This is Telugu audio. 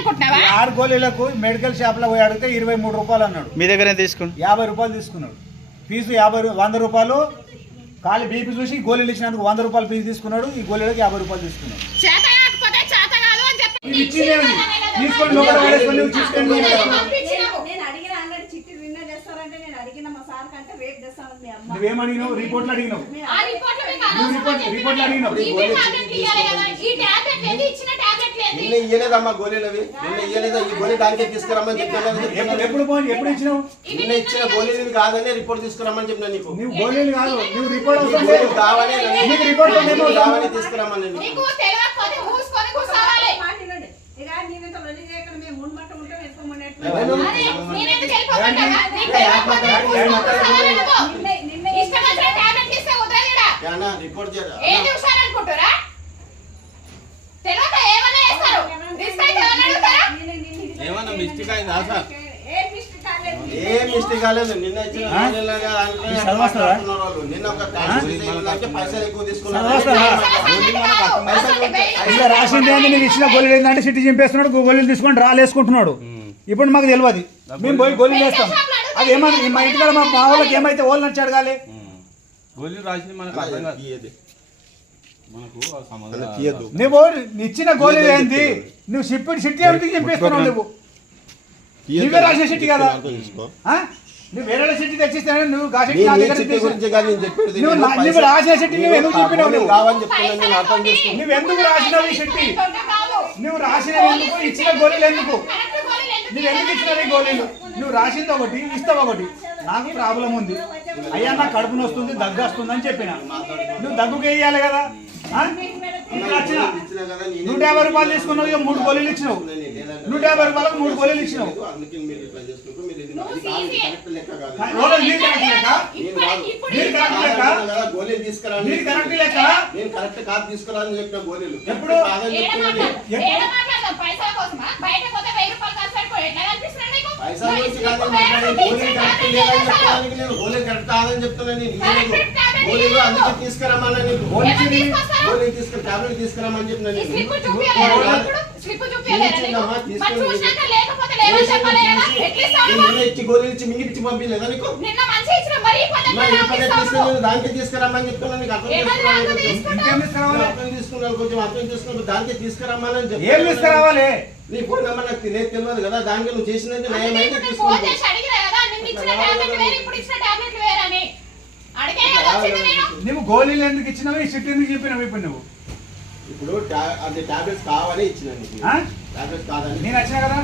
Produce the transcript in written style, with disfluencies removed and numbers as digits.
అనుకుంటున్నావా? 6 గోళీలకు మెడికల్ షాప్ లో పోయి అడిగితే 23 రూపాయలు అన్నాడు. మీ దగ్గర తీసుకుని 50 రూపాయలు తీసుకున్నాడు. ఫీజు 100 రూపాయలు. ఖాళీ బీపీ చూసి గోళీలు ఇచ్చినందుకు 100 రూపాయలు ఫీజు తీసుకున్నాడు. ఈ గోళీలకు 50 రూపాయలు తీసుకున్నాడు. చేత కాకపోతే చేత కాదు అని చెప్పి తీసుకొని లోపల పడేసుకొని నువ్వు తీసుకొని నేను అడిగిన అన్నట్టు చిట్టి విన్న చేస్తారంటే నేను అడిగిన మా సార్ కంటే రేట్ చేస్తాను మీ అమ్మ. నువ్వేమడిగినావు? రిపోర్ట్లు అడిగినావు. ఆ రిపోర్ట్లు మీకు అనవసరం. రిపోర్ట్లు అడిగినావు. ఈ టాబ్లెట్ ఇయ్యాలి కదా. ఈ టాబ్లెట్ లేదు, ఇచ్చిన టాబ్లెట్ లేదు. నిన్న ఇయ్యలేదమ్మా గోళీలవి. నిన్న ఇయ్యలేదా? ఈ గోళీ దానికే తీసుకురమ్మని చెప్పాను. ఎప్పుడు ఇచ్చినావు? నిన్న ఇచ్చిన గోళీలు కాదని రిపోర్ట్ తీసుకురమ్మని చెప్పినా నీకు. నువ్వు గోళీలు కాదు, నువ్వు రిపోర్ట్ అవసరం లేదు. గోళీలు కావాలి నీకు రిపోర్ట్ కావాలి తీసుకురమ్మని నీకు తెలియకపోతే మూసుకొని కూర్చోవాలి. మాట వినండి. ఇక నేనింత వెళ్ళి చేయకుండా మేము ముందు ఉంటే వేసుకోమన్నట్టు అరే, నేనెందుకు వెళ్ళిపోమంటావా? నీకు తెలియకపోతే మూసుకొని కూర్చోవాలి నువ్వు. ఇష్టం వచ్చిన టాబ్లెట్ ఇస్తే వదలలేడా? రిపోర్ట్ చేయరా? ఏది హుషారనుకుంటారా? తెలియక ఏమన్నా చేస్తారు. రిస్క్ అయితే ఏమన్నా అడుగుతారా? ఏమన్నా మిస్టేక్ అయిందా సార్? ఏ మిస్టేక్ కాలేదు. నిన్న ఇచ్చిన గోళీలుగా వాళ్ళు నిన్న ఒక పైసలు ఎక్కువ తీసుకున్నారు. ఇలా రాసింది ఏంది? నీకు ఇచ్చిన గోళీలు ఏంటంటే సిటీ చింపేస్తున్నాడు. గోళీలు తీసుకొని రాలేసుకుంటున్నాడు. ఇప్పుడు మాకు తెలియదు. మేము పోయి గోళీలు వేస్తాం. అది ఏమన్నా మా ఇంటికాడ మా వాళ్ళకి ఏమైతే వాళ్ళు నచ్చి అడగాలి. గోళీలు రాసింది మనకు అర్థం కాదు. మనకు నువ్వు ఇచ్చిన గోళీలు ఏంది? నువ్వు సిట్టి ఎవరికి చింపేస్తున్నావు? నువ్వే రాసిన సిట్టి కదా. నువ్వు వేరే సిట్టి తెచ్చిస్తే నువ్వు నువ్వు రాసిన సిట్టి నువ్వు ఎందుకు చూపినావు? నువ్వు ఎందుకు రాసినావు ఈ సిట్టి? నువ్వు రాసిన ఎందుకు? ఇచ్చిన గోళీలు ఎందుకు? నువ్వు ఎందుకు ఇచ్చినవి గోళీలు? నువ్వు రాసింది ఒకటి, ఇస్తావు ఒకటి. నాకు ప్రాబ్లం ఉంది అయ్యా, నాకు కడుపు నొస్తుంది, దగ్గు వస్తుంది అని చెప్పిన. నువ్వు దగ్గుకి వేయాలి కదా. 150 రూపాయలు తీసుకున్నావు. ఇక 3 గోళీలు ఇచ్చినావు. 150 రూపాయలకు 3 గోళీలు ఇచ్చినావు. గోళీలు తీసుకురా. నేను కరెక్ట్ కాదు తీసుకురాని చెప్పిన గోళీలు ఎప్పుడు పైసలు గురించి కాదు గోళీలు కరెక్ట్ కాదని చెప్తున్నాను. గోళీలు అందుకే తీసుకురామన్నా నీకు. గోళీలు తీసుకురా, టాబ్లెట్ తీసుకురామని చెప్పిన ఇచ్చి గోళీలు ఇచ్చి మింగి ఇచ్చి పంపించలేదా నీకు? దానికి తీసుకురామని చెప్తున్నాను. నీకు అర్థం తీసుకున్నాను, కొంచెం అర్థం చేసుకున్నాను. దానికి తీసుకురామని చెప్పి ఏం తీసుకురావాలి? నీ ఫోన్ నెంబర్ నాకు తెలియదు కదా. దానికి నువ్వు చేసినది నయమైతే తీసుకుంటాను. నువ్వు గోళీలు ఎందుకు ఇచ్చినావు? ఈ సిట్టి ఎందుకు చెప్పినావు? ఇప్పుడు నువ్వు ఇప్పుడు అంటే టాబ్లెట్స్ కావాలి ఇచ్చిన. టాబ్లెట్స్ కాదని నేను వచ్చినా కదా.